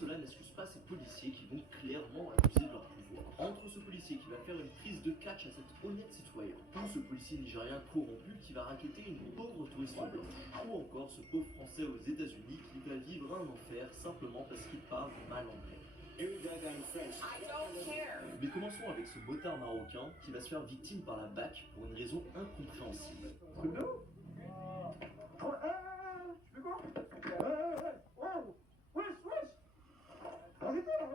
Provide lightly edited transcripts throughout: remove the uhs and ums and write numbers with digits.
cela n'excuse pas ces policiers qui vont clairement abuser de leur pouvoir. Entre ce policier qui va faire une prise de catch à cet honnête citoyen, ou ce policier nigérien corrompu qui va raqueter une pauvre touriste blanche, ou encore ce pauvre français aux États-Unis qui va vivre un enfer simplement parce qu'il parle mal anglais. Mais commençons avec ce motard marocain qui va se faire victime par la BAC pour une raison incompréhensible. Truc de ouf. Oh, tu fais quoi? Wesh, wesh. Arrêtez là,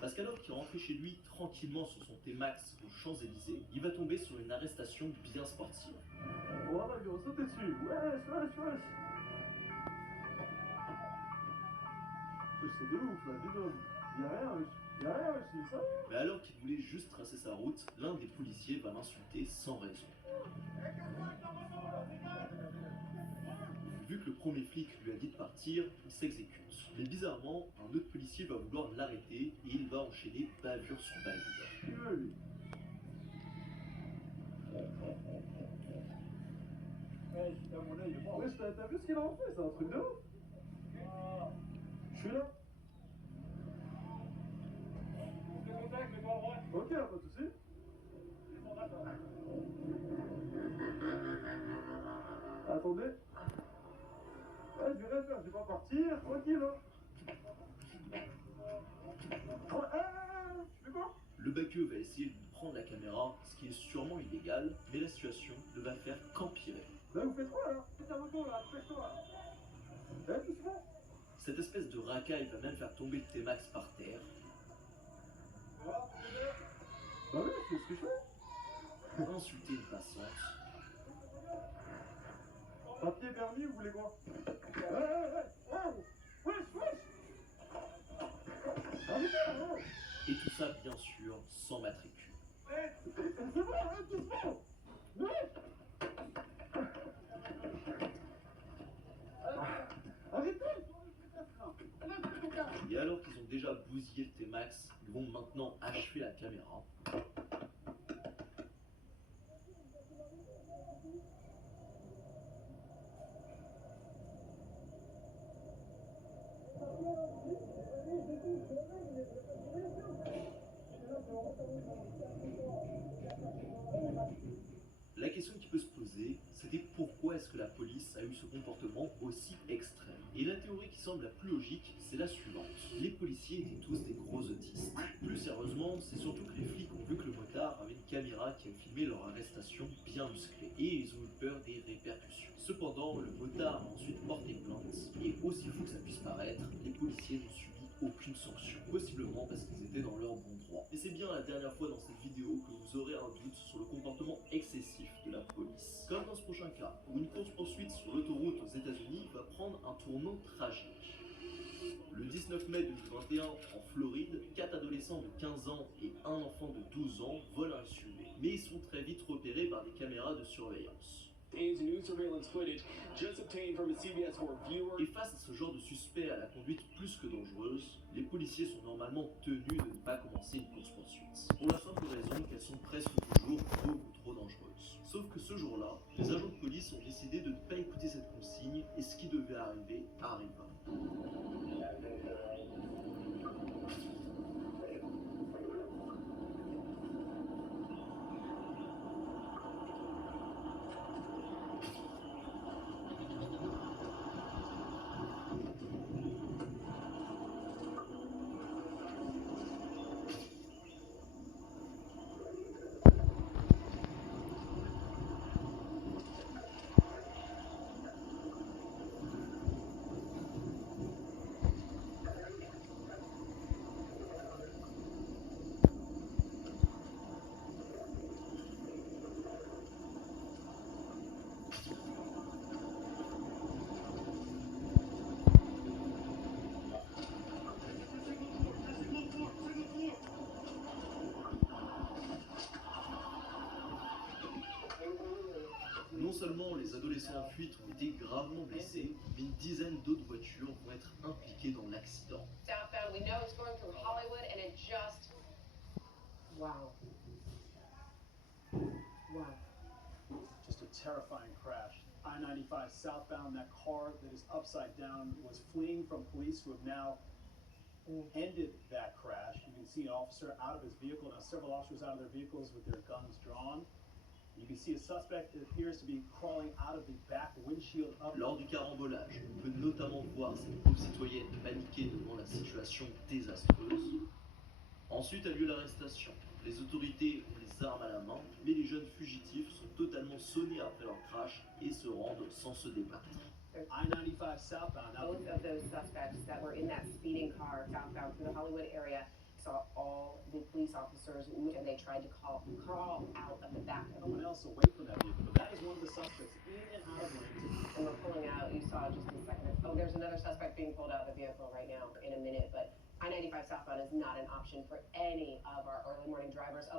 Parce qu'alors qu'il rentrait chez lui tranquillement sur son T-Max aux Champs-Élysées, il va tomber sur une arrestation bien sportive. Voilà, il va sauter dessus. Wesh, wesh, wesh. C'est de ouf là, dis donc. Y'a rien, wesh. Y'a rien, wesh, c'est ça? Mais alors qu'il voulait juste tracer sa route, l'un des policiers va l'insulter sans raison. Vu que le premier flic lui a dit de partir, il s'exécute. Mais bizarrement, un autre policier va vouloir l'arrêter et il va enchaîner bavure sur bavure. Wesh, t'as vu ce qu'il a en fait? C'est un truc de ouf. Je suis là. Ok, pas de soucis. Attendez. Je vais rien faire, je vais pas partir, tranquille. Oh, tu fais quoi? Le baqueux va essayer de lui prendre la caméra, ce qui est sûrement illégal, mais la situation ne va faire qu'empirer. Là, vous faites quoi là? C'est ta moto là, dépêche-toi. Qu'est-ce que tu fais? Cette espèce de racaille va même faire tomber le T-Max par terre. Bah oui, c'est ce que je fais. Insulter une passante. Papier permis, vous voulez quoi? Wesh, wesh. Arrêtez là. Et tout ça, bien sûr, sans matricule. C'est bon, arrête doucement. Arrêtez. Et alors qu'ils ont déjà bousillé le T-Max, ils vont maintenant achever la caméra. La question qui peut se poser, c'était pourquoi est-ce que la police a eu ce comportement aussi extrême? Et la théorie qui semble la plus logique, c'est la suivante. Les policiers étaient tous des gros autistes. Plus sérieusement, c'est surtout que les flics ont vu que le motard avait une caméra qui a filmé leur arrestation bien musclée. Et ils ont eu peur des répercussions. Cependant, le motard a ensuite porté plainte. Et aussi fou que ça puisse paraître, les policiers n'ont subi aucune sanction. Possiblement parce qu'ils étaient dans leur bon droit. Et c'est bien la dernière fois dans cette vidéo que vous aurez un doute sur le comportement excessif de la police. Comme dans ce prochain cas, où une course-poursuite sur l'autoroute aux États-Unis va prendre un tournant tragique. Le 19 mai 2021, en Floride, 4 adolescents de 15 ans et un enfant de 12 ans volent un SUV. Mais ils sont très vite repérés par des caméras de surveillance. Et face à ce genre de suspect à la conduite plus que dangereuse, les policiers sont normalement tenus de ne pas commencer une course-poursuite. Pour la simple raison qu'elles sont presque toujours beaucoup trop dangereuses. Sauf que ce jour-là, les agents de police ont décidé de ne pas écouter cette consigne et ce qui devait arriver arriva. Non seulement les adolescents en fuite ont été gravement blessés, mais une dizaine d'autres voitures vont être impliquées dans l'accident. Southbound, we know it's going through Hollywood and it just... Wow. Wow. Just a terrifying crash. I-95 southbound, that car that is upside down was fleeing from police who have now ended that crash. You can see an officer out of his vehicle, now several officers out of their vehicles with their guns drawn. You can see a suspect that appears to be crawling out of the back windshield of. Lors du carambolage, on peut notamment voir cette pauvre citoyenne paniquée devant la situation désastreuse. Ensuite a lieu l'arrestation. Les autorités ont les armes à la main, mais les jeunes fugitifs sont totalement sonnés après leur crash et se rendent sans se débattre. I-95 southbound. Now, Both of those suspects that were in that speeding car southbound through the Hollywood area saw all the police officers and they tried to crawl out of the back of someone them. else away from that vehicle, but that is one of the suspects in and out of Wilmington. And we're pulling out, you saw just a second. Oh, there's another suspect being pulled out of the vehicle right now in a minute, but I-95 southbound is not an option for any of our early morning drivers.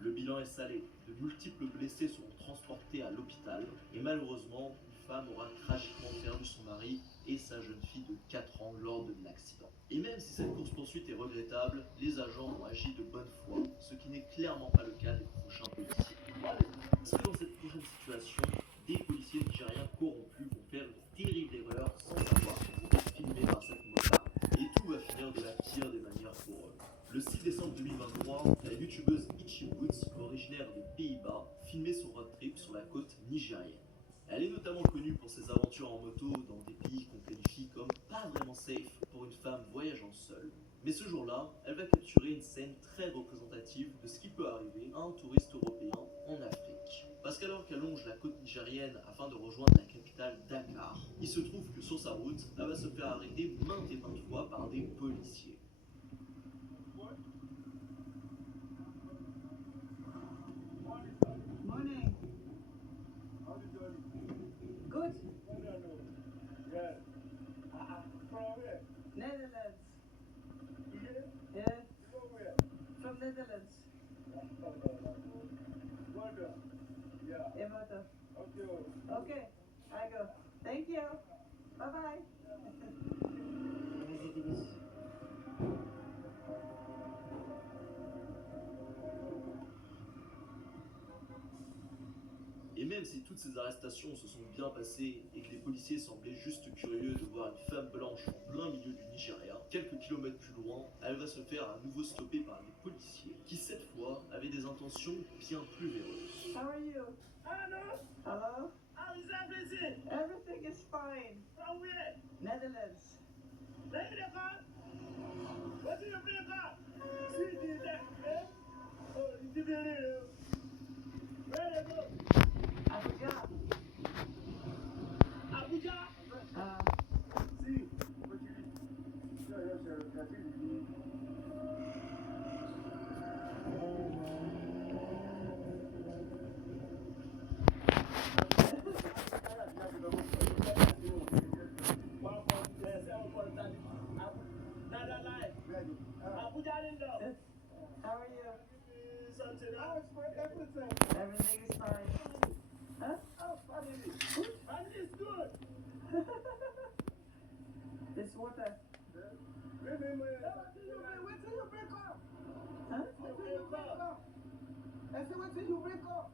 Le bilan est salé. De multiples blessés seront transportés à l'hôpital et malheureusement, une femme aura tragiquement perdu son mari et sa jeune fille de 4 ans lors de l'accident. Et même si cette course-poursuite est regrettable, les agents ont agi de bonne foi, ce qui n'est clairement pas le cas des prochains policiers. Parce que dans cette prochaine situation, des policiers nigériens corrompus vont faire une terrible erreur sans savoir qu'ils vont être filmés par cette motard. Et tout va finir de la pire des manières pour eux. Le 6 décembre 2023, la youtubeuse Itchy Woods, originaire des Pays-Bas, filmait son road trip sur la côte nigérienne. Elle est notamment connue pour ses aventures en moto dans des pays qu'on qualifie comme pas vraiment safe pour une femme voyageant seule. Mais ce jour-là, elle va capturer une scène très représentative de ce qui peut arriver à un touriste européen en Afrique. Parce qu'alors qu'elle longe la côte nigérienne afin de rejoindre la capitale Dakar, il se trouve que sur sa route, elle va se faire arrêter maintes et maintes fois par des policiers. Morning. How you doing? Good. Yeah. From where? Netherlands. Here? Yeah, From where? from Netherlands. Well done. Yeah. Emoto. Okay. Okay, I go. Thank you. Bye bye. Et même si toutes ces arrestations se sont bien passées et que les policiers semblaient juste curieux de voir une femme blanche en plein milieu du Nigeria, quelques kilomètres plus loin, elle va se faire à nouveau stopper par des policiers qui cette fois avaient des intentions bien plus véreuses. How are you? Hello. Hello? How is everything? Everything is fine. From where? Netherlands. Let me the car. What do you bring car? See the deck, eh? Oh, it's the video. Where they go? Abuja. Abuja. See, what you need. Yeah, How are you? Something else for everything. Everything is fine. Huh? Oh, family. Family is good. This water. Remember, wait till you break up. Huh? Wait till you break up. I said, wait till you break up.